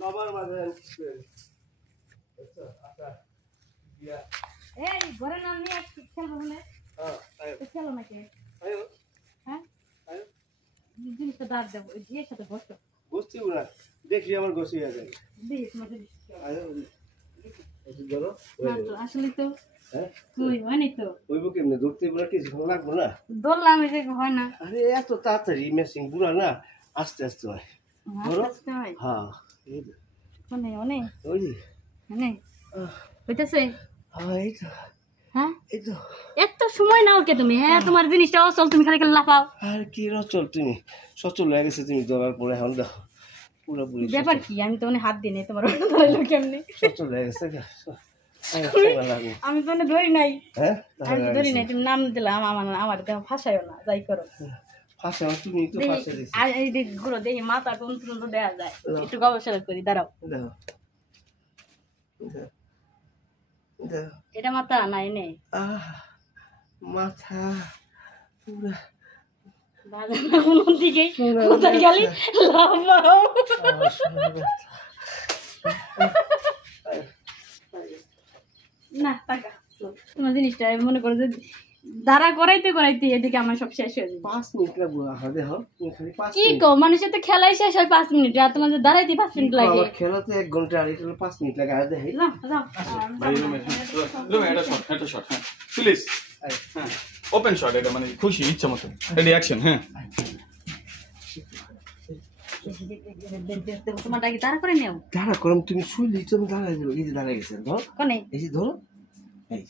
বাবার মাঝে আচ্ছা দিয়া এই ঘরে নাম নিয়ে খেলবো না খেলো নাকি আয়ো হ্যাঁ আয়ো জিনিসটা দাঁড় দেবো দিয়ে সাথে বসো বসছি না দেখি আমার গোসি আছে দেখি তোমাদের আয়ো ধরো আসলে তো হ্যাঁ তুই হয়নি তো ওইব কেমনে ধরতে বুড়া কিছু লাগবো না ধরলাম এই যে হয় না আরে এত তাড়াতাড়ি মেশিন বুড়া না আস্তে আস্তে হয় ধরো হ্যাঁ অনেক অনেক ওই অনেক হইতেছে এই তো হ্যাঁ এই তো এত সময় নাও কে তুমি হ্যাঁ তোমার জিনিসটা অচল তুমি খালি খালি লাফাও আর কি রচল তুমি সচল হয়ে গেছে তুমি ধরার পরে এখন দেখো পুরোপুরি ব্যাপার কি আমি তো হাত দিই নাই তোমার ধরাইলো কেমনে সচল হয়ে গেছে আমি তো ধরি নাই হ্যাঁ আমি তো ধরি নাই তুমি নাম দিলাম আমার দেহ ফাঁসাইও না যাই করো ফাঁসে তুমি তো ফাঁসে দিছি আর এই দিকগুলো দেখি মাথা কোন পর্যন্ত দেওয়া যায় একটু গবেষণা করি দাঁড়াও দেখো দেখো এটা মাথা নাই নেই মাথা পুরা বাজে না কোনো দিকে কোথায় গেলি লাফাও না টাকা তোমার জিনিসটা মনে করো যে দাঁড়া করাইতে করাইতে এদিকে আমার সব শেষ হয়ে যাবে 5 মিনিট লাগবে হাতে হও তুমি খালি 5 কি কো মানুষের তো খেলাই শেষ হয় 5 মিনিট আর তোমার দাঁড়াইতে 5 মিনিট লাগে আমার খেলা তো 1 ঘন্টা আর এটা 5 মিনিট লাগে আর দেখি যাও যাও ভাই রুমে এটা শট হ্যাঁ প্লিজ হ্যাঁ ওপেন শট এটা মানে খুশি ইচ্ছা মতো রেডি অ্যাকশন হ্যাঁ তোমার ডাকি দাঁড়া করে নেও দাঁড়া করম তুমি শুইলি তুমি দাঁড়াই দিলো এই যে দাঁড়াই গেছে ধরো কোনে এই যে ধরো এই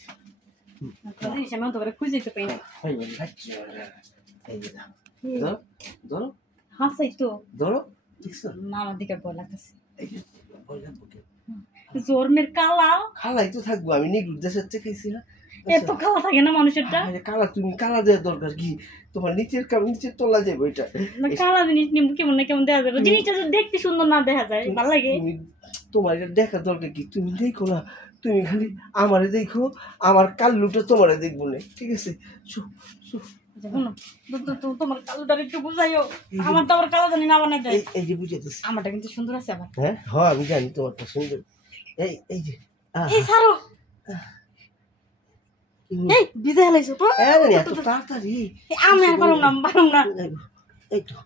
জিনিস আমি তো করে খুঁজে তো পাই না এই বল এই যে ধরো ধরো হাসাই তো ধরো দেখছো না আমার দিকে ভয় লাগতেছে এই যে বললাম ওকে জোরমের কালা খালাই তো থাকবো আমি নিগুর দেশের থেকে খাইছি না এত কালা থাকে না মানুষেরটা কালা তুমি কালা দেওয়ার দরকার কি তোমার নিচের কাম নিচের তলা যাবে ওইটা কালা জিনিস নিয়ে কেমন না কেমন দেখা যাবে জিনিসটা যদি দেখতে সুন্দর না দেখা যায় ভালো লাগে তোমার এটা দেখার দরকার কি তুমি দেখো না তুমি খালি আমারে দেখো আমার কাল্লুটা তোমারে দেখবো না ঠিক আছে তোমার কালোটা একটু বুঝাইও আমার তো আবার কালো জানি না বানাই দেয় এই যে বুঝে দিচ্ছি আমারটা কিন্তু সুন্দর আছে আবার হ্যাঁ হ্যাঁ আমি জানি তোমারটা সুন্দর এই যে এই ছাড়ো এই ভিজে হেলাইছো তো এত তাড়াতাড়ি আমি আর পারুম না এই তো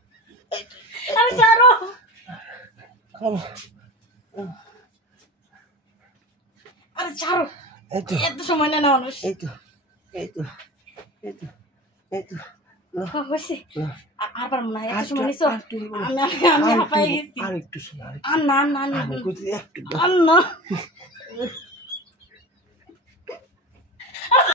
আরে ছাড়ো আরে ছাড়ো এত সময় নেই না মানুষ এই তো হয়েছে আর পারবো না এত সময় নিছো আমি হাঁপাই গেছি আর একটু শোনা আর না একটু আর না